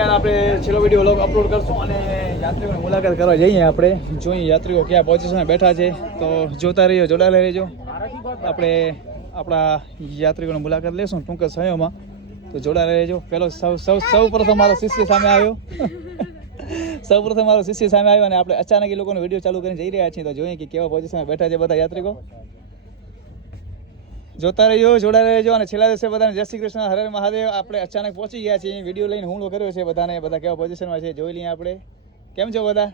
દરમિયાન આપણે છેલ્લો વિડીયો વ્લોગ અપલોડ કરશું અને યાત્રીઓની મુલાકાત કરવા જઈએ. આપણે જોઈએ યાત્રીઓ ક્યાં પોઝિશનમાં બેઠા છે, તો જોતા રહીજો, જોડાયેલા રહેજો. આપણે આપણા યાત્રીઓની મુલાકાત લેશું ટૂંક જ સમયમાં, તો જોડાયેલા રહેજો. પેલો સૌ પ્રથમ મારો શિષ્ય સામે આવ્યો અને આપણે અચાનક એ લોકોનો વિડીયો ચાલુ કરીને જઈ રહ્યા છીએ. તો જોઈએ કે કેવા પોઝિશનમાં બેઠા છે બધા યાત્રિકો. જોતા રહેજો, જોડાયેલા રહેજો. અને છેલ્લા દિવસે બધાને જય શ્રી કૃષ્ણ, હરે મહાદેવ. આપણે અચાનક પહોંચી ગયા છીએ, વિડીયો લઈને હુમલો કર્યો છે બધાને. બધા કેવા પોઝિશનમાં છે જોઈ લઈએ આપણે. કેમ છો બધા?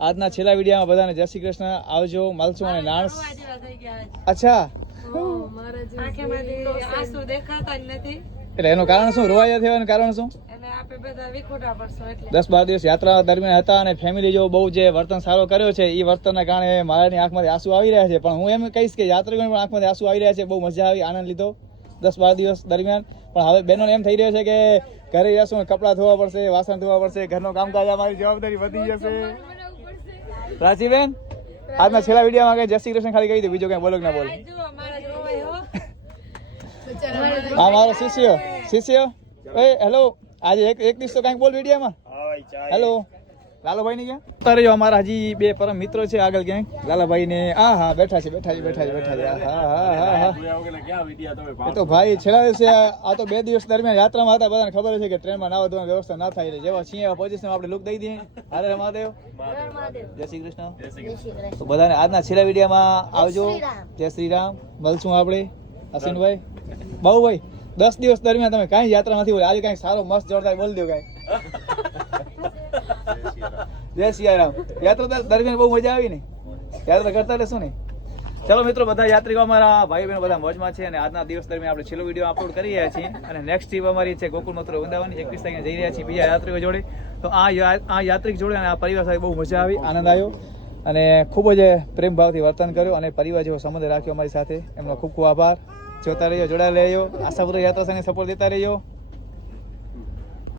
આજના છેલ્લા વિડીયોમાં બધાને જય શ્રી કૃષ્ણ, આવજો, મળશું. અને નાણસ અચ્છા, એટલે એનું કારણ શું? રોવાયા થવાનું કારણ શું? 10-12 દિવસ યાત્રા દરમિયાન હતા અને ફેમિલી જો બહુ જે વર્તન સારો કર્યો છે, એ વર્તનના કારણે મારાની આંખમાંથી આંસુ આવી રહ્યા છે. પણ હું એમ કહીશ કે યાત્રિકોની પણ આંખમાંથી આંસુ આવી રહ્યા છે. બહુ મજા આવી, આનંદ લીધો 10-12 દિવસ દરમિયાન. પણ હવે બહેનોને એમ થઈ રહ્યો છે કે ઘરે જશું, કપડાં ધોવા પડશે, વાસણ ધોવા પડશે, ઘરનું કામકાજ, અમારી જવાબદારી વધી જશે. પ્રાચીબેન, આજના છેલ્લા વિડીયોમાં કઈ જય શ્રી કૃષ્ણ ખાલી કહી દો, બીજો કઈ બોલો કે ના બોલો. હા, મારો શિષ્ય હેલો, આજે એક દિવસ તો કઈક બોલ વિડીયોમાં. હેલો, લાલાભાઈ ની ક્યાં તારે અમારા હજી બે પરમ મિત્રો છે આગળ ક્યાંક. લાલાભાઈ ને હા બેઠા છે. એ તો ભાઈ છેલ્લા દિવસે આ તો 2 દિવસ દરમિયાન યાત્રામાં હતા, બધાને ખબર છે કે ટ્રેનમાં નાવા ધોવાની વ્યવસ્થા ના થાય. જેવા છીએ પોઝિશન આપણે લુક દઈ દઈએ. હરે મહાદેવ, જય શ્રી કૃષ્ણ. તો બધાને આજના છેલ્લા વિડીયોમાં આવજો. જય શ્રી રામ. મળશું આપણે. અશ્વિનભાઈ, બાબુભાઈ, 10 દિવસ દરમિયાન તમે કઈ યાત્રા નથી બોલી, આજે કઈ સારો મસ્ત જોરદાર બોલી દો કઈ. જય સિયારામ. યાત્રા દરમિયાન બહુ મજા આવી ને, યાત્રા કરતા રહેશું ને. ચલો મિત્રો, બધા યાત્રિકો અમારા ભાઈ બહેનો બધા મોજમાં છે. અને આજના દિવસ દરમિયાન આપણે છેલ્લો વિડીયો અપલોડ કરી રહ્યા છીએ. અને નેક્સ્ટ ટ્રીપ અમારી છે ગોકુળ મથુરા વૃંદાવન, 21 તારીખે જઈ રહ્યા છીએ બીજા યાત્રિકો જોડે. તો આ યાત્રિક જોડે અને આ પરિવાર સાથે બહુ મજા આવી, આનંદ આવ્યો અને ખૂબ જ પ્રેમ ભાવથી વર્તન કર્યો અને પરિવાર જેવો સંબંધ રાખ્યો અમારી સાથે. એમનો ખૂબ ખૂબ આભાર. જોતા રહેજો, જોડાયેલા રહેજો. આશાપુરા યાત્રા સાથે સપોર્ટ દેતા રહેજો.